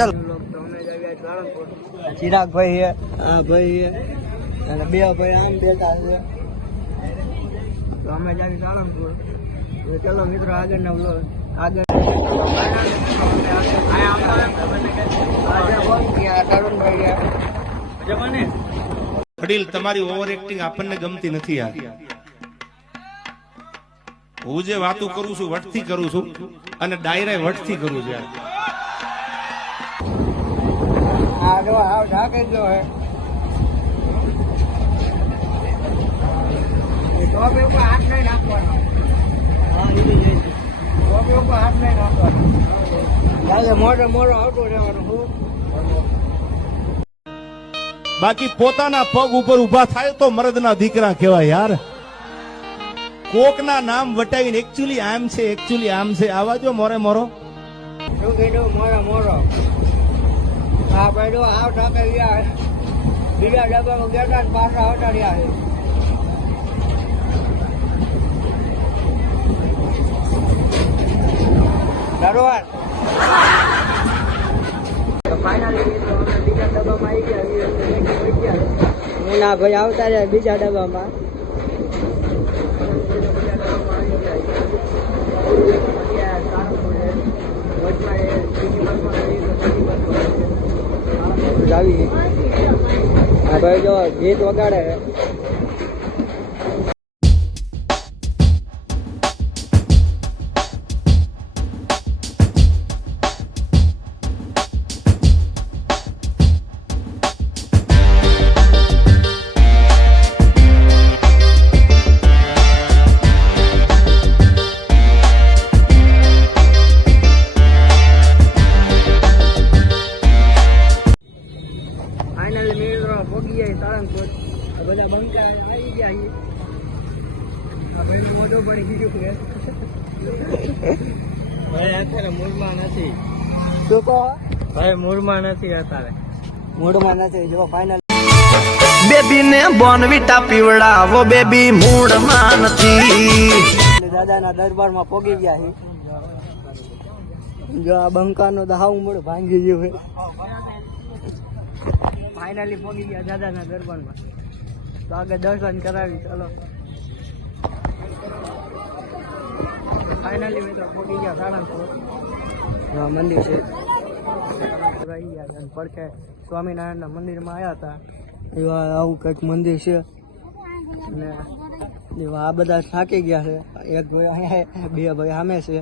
ચાલ ચિરાગ ભાઈ છે, આ ભાઈ છે અને બે ભાઈ આમ બેઠા છે. તો અમે જાવી સાળંગપુર. ચલો મિત્રો આગળ ના વ્લોગ આગળ વડીલ તમારી ઓવર એક્ટિંગ આપણને ગમતી નથી યાર. હું જે વાતો કરું છું વટથી કરું છું અને ડાયરા વટથી કરું છું યાર. ઢાંકી ગયો હે ટોપી ઉપર હાથ નહીં નાખવાનો. ટોપી ઉપર હાથ નહીં નાખવાનો. મોટો મોટો આવતો રહેવાનું. બાકી પોતાના પગ ઉપર ઉભા થાય તો મર્દના દીકરા કહેવાય યાર. કોકના નામ વટાવીને એકચ્યુઅલી આમ છે એકચ્યુઅલી આમ છે આવા જો મોરે મોરો. શું કીધું મોરો મોરો? હા ભાઈ જો આવ ટાકે ગયા બીજા ડબ્બામાં ગયા પાછા આવતા રહ્યા છે. બરોબર. ફાઇનલી બીજા ડબ્બામાં આવી ગયા. ના ભાઈ આવતા રહ્યા બીજા ડબ્બામાં. હા ભાઈ જો ગીત વગાડે. પોગી જાય સાળંગપુર. બધા બંકા આવી ગયા. ભાઈ મોઢું પડી ગયું છે. ભાઈ અત્યારે મૂળમાં નથી. શું કહો? ભાઈ મૂળમાં નથી અત્યારે. મૂળમાં નથી. જો ફાઇનલ બેબી ને બોનવીટા પીવડાવો બેબી મૂળમાં નથી. દાદાના દરબારમાં પોગી ગયા છે. જો આ બંકાનો દહાવ મૂળ ભાંગી ગયું છે. ફાઇનલી પહોંચી ગયા દાદાના દરબારમાં. તો આગળ દર્શન કરાવી. ચલો ફાઇનલી મિત્રો પહોંચી ગયા સાળંગપુર. મંદિર છે પડખે સ્વામિનારાયણના મંદિરમાં આવ્યા હતા. એવા આવું કંઈક મંદિર છે. અને એવા આ બધા થાકી ગયા છે. એક ભાઈ અહીંયા બે ભાઈ સામે છે.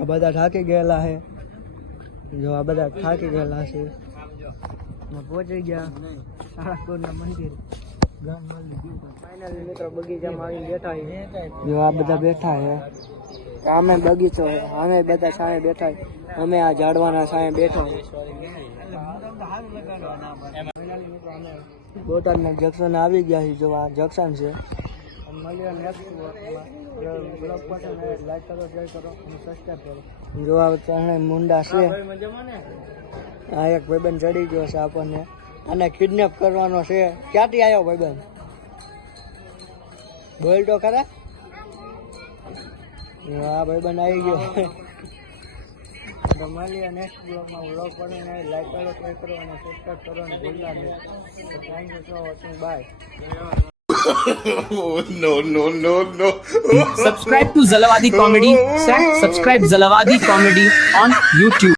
આ બધા થાકી ગયેલા છે. જો આ બધા થાકી ગયેલા છે. પહોંચી ગયા સાળંગપુરના મંદિર. ફાઇનલી મિત્રો બગીચામાં આવીને બેઠા છે. જો આ બધા બેઠા છે. સામે બગીચો છે. અમે બધા સામે બેઠા છે. અમે આ ઝાડવાના સામે બેઠો છે. બોટાદના જંકશન આવી ગયા છે. જો આ જંકશન છે. જો આ ત્રણે મુંડા છે. આ એક ભાઈબંધ ચડી ગયો છે આપણને. આને કિડનેપ કરવાનો છે. ક્યાંથી આવ્યો ભાઈબંધ? બોલ તો ખરા. આ ભાઈબંધ આવી ગયો. મળીએ નેક્સ્ટ બ્લોગમાં. વ્લોગ પડીને લાઈક કરો, શેર કરો અને સબસ્ક્રાઈબ કરવાનું ભૂલતા નહીં. Thank you for watching. Bye. No. Subscribe to Zalavadi Comedy. Subscribe Zalavadi Comedy on YouTube.